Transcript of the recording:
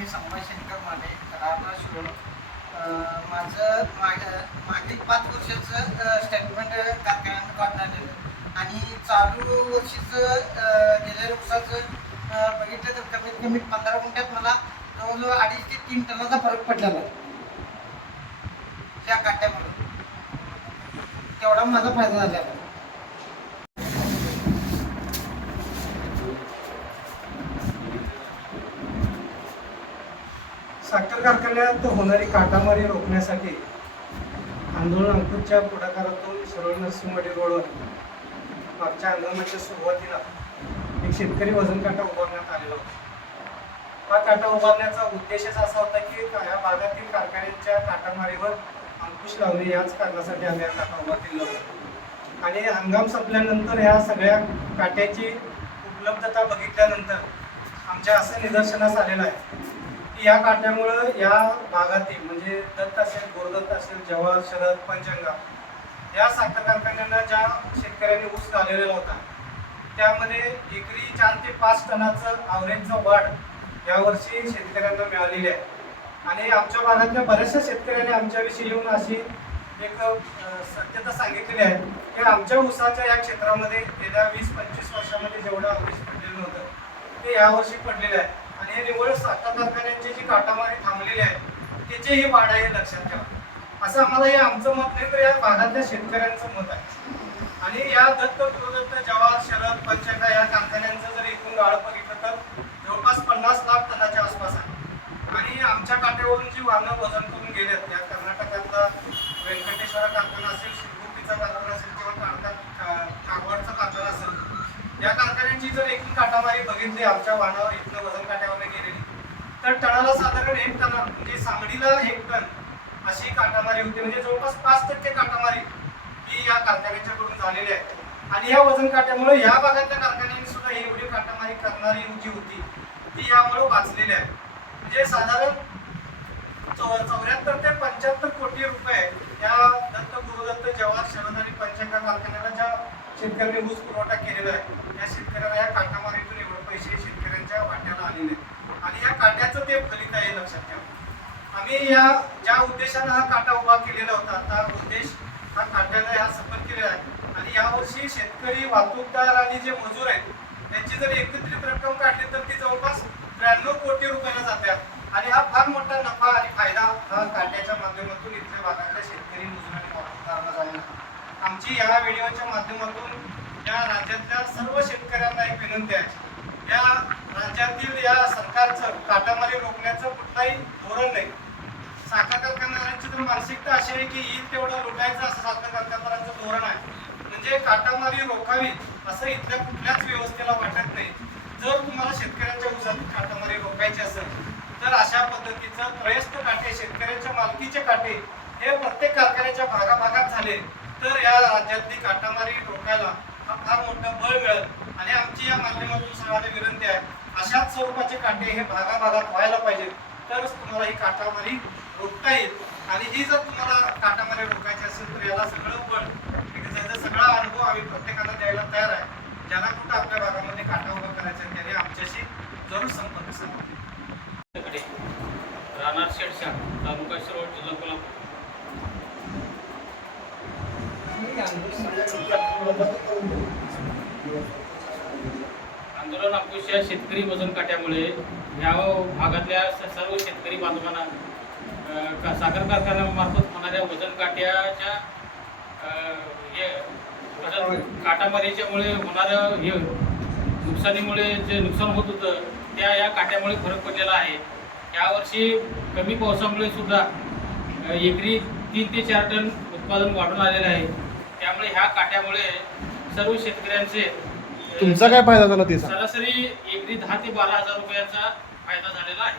मी संभाजी शंकर माने राहणार शिरोळ माझं माग मागील पाच वर्षाचं स्टेटमेंट कारखान्यानं काढण्यात आणि चालू वर्षीचं गेल्या गेलेल्या वर्षाचं बघितलं तर कमीत कमी पंधरा गुंठ्यात मला जवळजवळ अडीच ते तीन टनाचा फरक पडलेला. त्या काट्यामुळे. तेवढा माझा फायदा झालेला. साखर कारखान्यात होणारी काटामारी रोखण्यासाठी आंदोलन अंकुरच्या पुढाकारातून सरळ नरसिंहवाडी रोडवर मागच्या आंदोलनाच्या सुरुवातीला एक शेतकरी वजन काटा उभारण्यात आलेला होता. हा काटा उभारण्याचा उद्देशच असा होता की या भागातील कारखान्यांच्या काटामारीवर अंकुश लावणे याच कारणासाठी आम्ही हा काटा उभा केला होता. आणि हंगाम संपल्यानंतर ह्या सगळ्या काट्याची उपलब्धता बघितल्यानंतर आमच्या असं निदर्शनास आलेलं आहे. की या काट्यामुळं या भागातील म्हणजे दत्त असेल गोरदत्त असेल जवाहर शरद पंचंगा या साखर कारखान्यांना ज्या शेतकऱ्यांनी ऊस घालवलेला होता त्यामध्ये एकरी चार ते पाच टनाचं आवरेजचं वाढ यावर्षी शेतकऱ्यांना मिळालेली आहे. आणि आमच्या भागातल्या बऱ्याचशा शेतकऱ्यांनी आमच्याविषयी येऊन अशी एक सत्यता सांगितलेली आहे की आमच्या ऊसाच्या या क्षेत्रामध्ये गेल्या वीस पंचवीस वर्षामध्ये जेवढं आवरेज पडलेलं होतं ते यावर्षी पडलेलं आहे. आणि निवळ निव्वळ साखर कारखान्यांची जी काटामारी थांबलेली आहे त्याचीही वाढ आहे हे लक्षात ठेवा. असं आम्हाला हे आमचं मत नाही तर या भागातल्या शेतकऱ्यांचं मत आहे. आणि या दत्त गुरुदत्त जवाहर शरद पंचका या कारखान्यांचं जर एकूण गाळ बघितलं तर जवळपास पन्नास लाख टनाच्या आसपास आहे. आणि आमच्या काट्यावरून जी वाहनं वजन करून गेलेत या कर्नाटकातला व्यंकटेश्वर कारखाना असेल शिरगुप्पीचा कारखाना असेल किंवा कारखान कागवाडचा कारखाना असेल या कारखान्यांची जर एकूण काटामारी बघितली आमच्या वाहनावर काट्यावर गेलेली. तर टनाला साधारण एक टन म्हणजे सांगडीला एक टन अशी काटामारी होती. म्हणजे जवळपास पाच टक्के काटामारी ही या कारखान्याच्याकडून झालेली आहे. आणि या वजन काट्यामुळे या भागातल्या कारखान्यांनी सुद्धा एवढी काटामारी करणारी जी होती ती यामुळे वाचलेली आहे. म्हणजे साधारण चौऱ्याहत्तर ते पंच्याहत्तर कोटी रुपये या दत्त गुरुदत्त जवाहर शरद आणि पंचंगा कारखान्याला ज्या शेतकऱ्यांनी ऊस पुरवठा केलेला आहे त्या शेतकऱ्यांनी या काटामारीतून एवढे पैसे शेतकऱ्यांच्या वाट्याला आलेले आहेत आणि या काट्याचं ते फलित आहे लक्षात ठेवा. आम्ही या ज्या उद्देशानं हा काटा उभा केलेला होता त्या उद्देश हा काट्याला हा सफल केलेला आहे. आणि यावर्षी शेतकरी वाहतूकदार आणि जे मजूर आहेत त्यांची जर एकत्रित रक्कम काढली तर ती जवळपास त्र्याण्णव कोटी रुपयाला जाते. आणि हा फार मोठा नफा आणि फायदा हा काट्याच्या माध्यमातून इथल्या भागातल्या शेतकरी मजूर आणि वाहतूकदारांना झालेला आमची या व्हिडिओच्या माध्यमातून या राज्यातल्या सर्व शेतकऱ्यांना एक विनंती आहे. या राज्यातील या सरकारचं काटामारी रोखण्याचं कुठलाही धोरण नाही. साखर कारखानदारांची तर मानसिकता अशी आहे की ईद तेवढं लुटायचं असं साखर कारखानदारांचं धोरण आहे. म्हणजे काटामारी रोखावी असं इथल्या कुठल्याच व्यवस्थेला वाटत नाही. जर तुम्हाला शेतकऱ्यांच्या उसात काटामारी रोखायची असेल तर अशा पद्धतीचं त्रयस्थ काटे शेतकऱ्यांच्या मालकीचे काटे हे प्रत्येक कारखान्याच्या भागाभागात झाले तर या राज्यातली काटामारी रोखायला हा फार मोठं बळ मिळेल. आणि आमची या माध्यमातून सर्वांना विनंती आहे अशाच स्वरूपाचे काटे हे भागाभागात व्हायला पाहिजेत. तरच तुम्हाला ही काटामारी रोखता येईल. आणि ही जर तुम्हाला काटामारी रोखायची असेल तर याला सगळं बळ त्याचा सगळा अनुभव आम्ही प्रत्येकाला द्यायला तयार आहे. ज्यांना कुठं आपल्या भागामध्ये काटा उभा करायचा आहे त्याने आमच्याशी जरूर संपर्क साधा. राहणार शेडशा तालुका शिरोळ जिल्हा कोल्हापूर. कापूस या शेतकरी वजन काट्यामुळे या भागातल्या स- सर्व शेतकरी बांधवांना का- साखर कारखान्यामार्फत होणाऱ्या वजन काट्याच्या हे काटामारीच्यामुळे होणारं हे नुकसानीमुळे जे नुकसान होत होतं त्या या काट्यामुळे फरक पडलेला आहे. यावर्षी कमी पावसामुळे सुद्धा एकरी तीन ते चार टन उत्पादन वाढून आलेलं आहे. त्यामुळे ह्या काट्यामुळे सर्व शेतकऱ्यांचे तुमचा काय फायदा झाला ते सांग सरासरी एकरी दहा ते बारा हजार रुपयाचा फायदा झालेला आहे.